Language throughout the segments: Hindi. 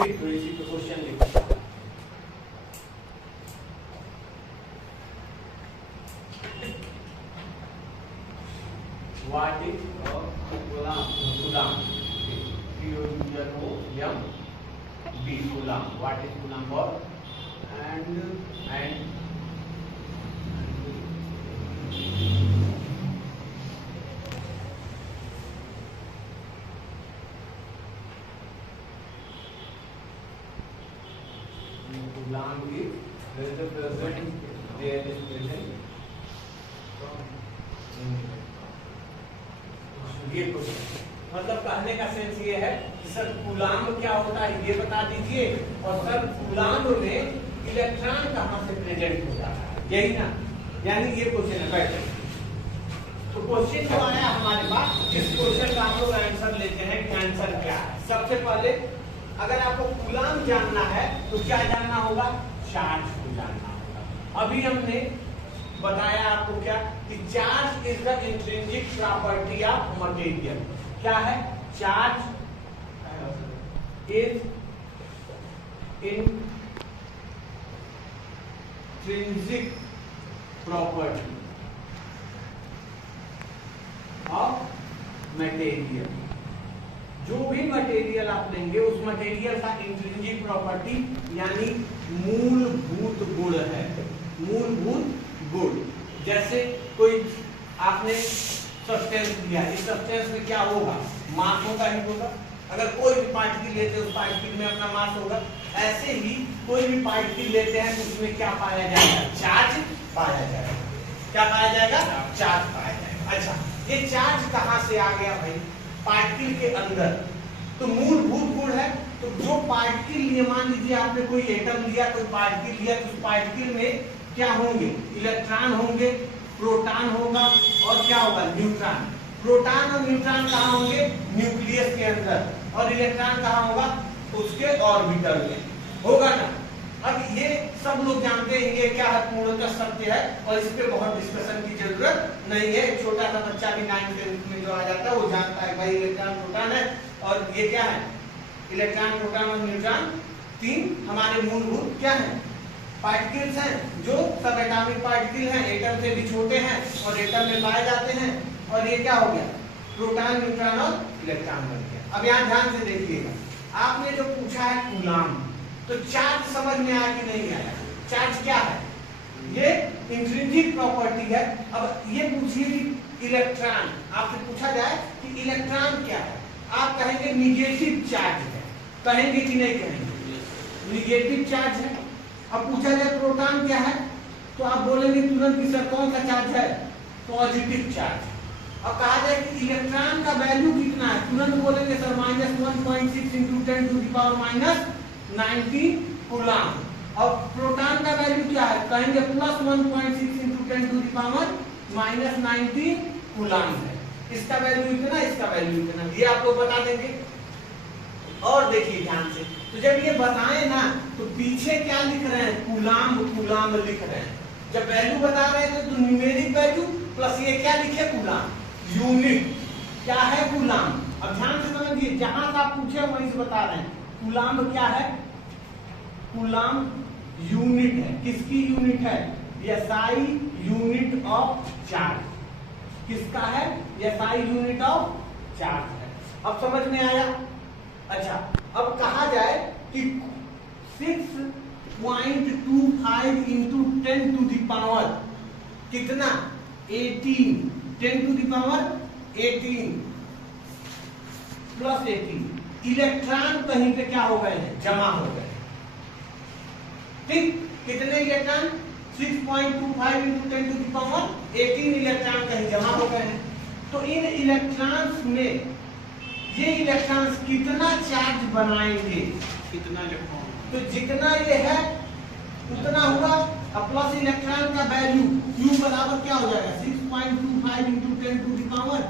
लिख थोड़ी सी क्वेश्चन लिख। What is a coulomb? Coulomb. C-O-U-L-O-M-B. Coulomb. What is coulomb for? And coulomb is there is a present. There is present. ये क्वेश्चन मतलब कहने का सेंस ये है कि सर कूलाम्ब क्या होता है ये बता दीजिए, और सर कूलाम्ब में इलेक्ट्रॉन कहाँ से प्रेजेंट हो जाता है, यही ना, यानी ये क्वेश्चन है। बैठे तो क्वेश्चन जो आया हमारे पास, इस क्वेश्चन का हम लोग आंसर लेते हैं कि आंसर क्या है। सबसे पहले अगर आपको कूलाम्ब जानना है तो क्या जानना होगा, चार्ज को जानना होगा। अभी हमने बताया आपको क्या कि charge is the intrinsic property of material. क्या है, charge is intrinsic property of material. जो भी मटेरियल आप लेंगे उस मटेरियल का इंट्रिंसिक प्रॉपर्टी यानी मूलभूत गुण है, मूलभूत गुण। जैसे कोई आपने सब्सटेंस लिया, इस सब्सटेंस में क्या होगा, मास होगा ही होगा। अगर कोई भी पार्टिकल लेते हैं उस पार्टिकल में अपना मास होगा। ऐसे ही कोई भी पार्टिकल लेते हैं तो उसमें क्या पाया जाएगा, चार्ज पाया जाएगा। क्या पाया जाएगा, चार्ज पाया जाएगा। अच्छा, ये चार्ज कहाँ से आ गया भाई, पार्टिकल के अंदर। तो मूलभूत गुण है। तो जो पार्टिकल लिए, मान लीजिए आपने कोई एटम लिया, कोई पार्टिकल लिया, तो उस पार्टिकल में क्या होंगे, इलेक्ट्रॉन होंगे, प्रोटॉन होगा और क्या होगा, न्यूट्रॉन। प्रोटॉन और न्यूट्रॉन कहाँ होंगे, न्यूक्लियस के अंदर, और इलेक्ट्रॉन कहाँ होगा, उसके ऑर्बिटल में होगा ना। अब ये सब लोग जानते हैं, ये क्या है, पूर्णतः सत्य है और इस पे बहुत डिस्कशन की जरूरत नहीं है। एक छोटा सा बच्चा भी 9th में जो आ जाता है वो जानता है भाई इलेक्ट्रॉन प्रोटॉन है, और ये क्या है, इलेक्ट्रॉन प्रोटॉन और न्यूट्रॉन तीन हमारे मूलभूत क्या है, पार्टिकल्स हैं, जो सब एटॉमिक पार्टिकल हैं, एटम से भी छोटे हैं और एटम में पाए जाते हैं। और ये क्या हो गया, प्रोटॉन, न्यूट्रॉन और इलेक्ट्रॉन बन गया। अब यहाँ ध्यान से देखिएगा, आपने जो पूछा है कूलाम्ब, तो चार्ज समझ में आया कि नहीं आया। चार्ज क्या है, ये इंट्रिंसिक प्रॉपर्टी है। अब ये पूछिए कि इलेक्ट्रॉन, आपसे पूछा जाए कि इलेक्ट्रॉन क्या है, आप कहेंगे निगेटिव चार्ज है, कहेंगे कि नहीं कहेंगे, निगेटिव चार्ज है। अब पूछा जाए प्रोटॉन क्या है, तो आप बोलेंगे तुरंत कि सर कौन सा चार्ज है, पॉजिटिव चार्ज। अब कहा जाए कि इलेक्ट्रॉन का वैल्यू कितना है, तुरंत बोलेंगे सर -1.6 × 10⁻⁹ कूलाम्ब। और प्रोटॉन का वैल्यू क्या है, कहेंगे +1.6 × 10⁻⁹ कूलाम्ब है। इसका वैल्यू इतना, इसका वैल्यू इतना, ये आप लोग बता देंगे। और देखिए ध्यान से, तो जब ये बताएं ना तो पीछे क्या लिख रहे हैं, कूलाम्ब, कूलाम्ब लिख रहे हैं। जब वैल्यू बता रहे थे तो न्यूमेरिक वैल्यू प्लस ये क्या लिखे, कूलाम्ब, यूनिट। क्या है कूलाम्ब, अब ध्यान से समझिए, जहां से आप पूछे वहीं से बता रहे हैं। कूलाम्ब क्या है, कूलाम्ब यूनिट है, किसकी यूनिट है, एसआई यूनिट ऑफ चार्ज। किसका है, एसआई यूनिट ऑफ चार्ज है। अब समझ में आया। अच्छा, अब कहा जाए कि 6.25 × 10⁻, कितना, 18, 10⁻18 + 18 इलेक्ट्रॉन कहीं पे क्या हो गए हैं, जमा हो गए। ठीक, कितने इलेक्ट्रॉन, 6.25 × 10⁻18 इलेक्ट्रॉन कहीं जमा हो गए हैं। तो इन इलेक्ट्रॉन्स में ये इलेक्ट्रॉन्स कितना चार्ज बनाएंगे, कितना इलेक्ट्रॉन, तो जितना ये है उतना हुआ। अब प्लस इलेक्ट्रॉन का वैल्यू Q बराबर क्या हो जाएगा, 6.25 ×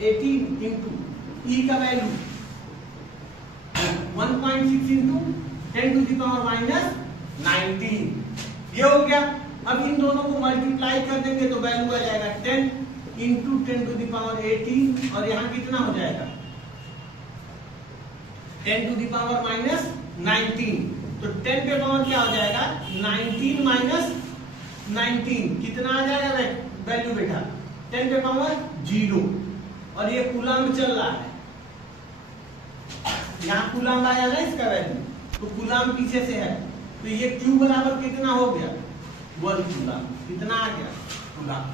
10⁻18 E का वैल्यू 1.6 × 10⁻19। ये हो गया। अब इन दोनों को मल्टीप्लाई कर देंगे तो वैल्यू आ जाएगा 10 × 10⁻18 और यहाँ कितना हो जाएगा 10⁻⁻⁹ 19, तो 10 पे पावर क्या हो जाएगा 19 माइनस 19 कितना आ जाएगा वैल्यू बेटा 10 पे पावर 0, और ये कूलम्ब चल रहा है, यहाँ कूलम्ब आया ना इसका वैल्यू, तो कूलम्ब पीछे से है, तो ये Q बराबर कितना हो गया 1 कूलम्ब, कितना आ गया कूलम्ब,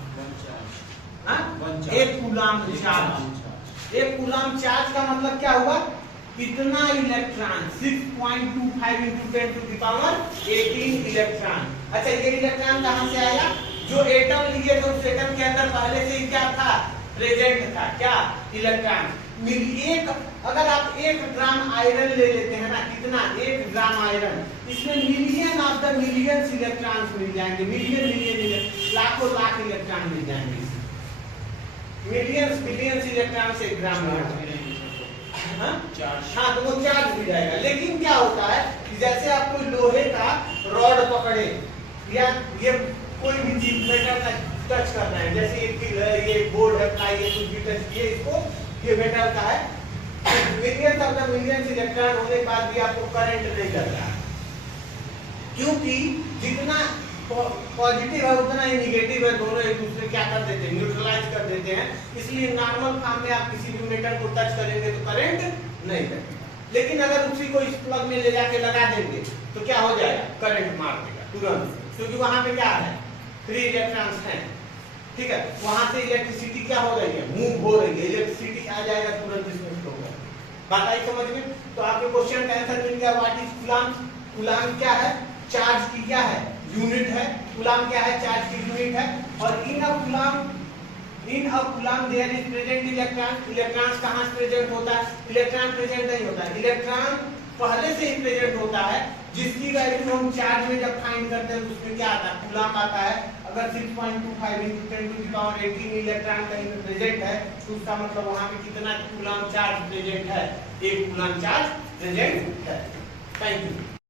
एक कूलम्ब चार्ज। एक कूलम्ब चार्ज का मतलब क्या हुआ, कितना electron 6.25 into 10 to the power 18 electron. अच्छा ये इलेक्ट्रॉन कहां से आया, जो एटम लिए थे उस एटम के अंदर पहले से ही क्या था प्रेजेंट था, क्या इलेक्ट्रॉन। एक अगर आप 1 ग्राम आयरन ले लेते हैं ना, कितना 1 ग्राम आयरन, इसमें million of the millions electrons मिल जाएंगे, मिलियन लाखों लाख इलेक्ट्रॉन मिल जाएंगे, मिलियंस बिलियंस इलेक्ट्रॉन से 1 ग्राम में। हाँ तो वो चार्ज भी जाएगा। लेकिन क्या होता है कि जैसे आप कोई लोहे का रॉड पकड़े या ये कोई भी चीज मेटल का टच कर रहे हैं, जैसे ये बोर्ड है का, ये कुछ भी टच किए इसको, ये मेटल का है, millions of the millions electron होने के बाद भी आपको करंट नहीं लग रहा है, क्योंकि जितना पॉजिटिव है उतना ही निगेटिव है, दोनों एक दूसरे क्या कर देते हैं न्यूट्रलाइज कर देते हैं। इसलिए नॉर्मल काम में आप किसी भी मेटल को टच करेंगे तो करंट नहीं लगेगा, लेकिन अगर उसी को इस प्लग में ले जाके लगा देंगे तो क्या हो जाएगा करंट मार देगा तुरंत, क्योंकि वहां पे क्या है 3 इलेक्ट्रॉन्स हैं, ठीक है, वहां से इलेक्ट्रिसिटी क्या हो रही है मूव हो रही है, इलेक्ट्रिसिटी आ जाएगा तुरंत इसमें फ्लो होगा। बात आई समझ में? तो आपके क्वेश्चन का आंसर मिल गया, व्हाट इज कूलम्ब। कूलम्ब क्या है, चार्ज की क्या है यूनिट है, कूलम्ब क्या है चार्ज की यूनिट है। और in a coulomb there is present electron, electrons कहां से प्रेजेंट होता है, इलेक्ट्रॉन प्रेजेंट नहीं होता, इलेक्ट्रॉन पहले से ही प्रेजेंट होता है, जिसकी वैल्यू हम चार्ज में जब फाइंड करते हैं तो उसमें क्या आता है कूलम्ब आता है। अगर 6.25 into 10 to the power 18 electron कहीं पे प्रेजेंट है तो उसका मतलब वहां पे कितना कूलम्ब चार्ज प्रेजेंट है, 1 कूलम्ब चार्ज प्रेजेंट है। Thank you.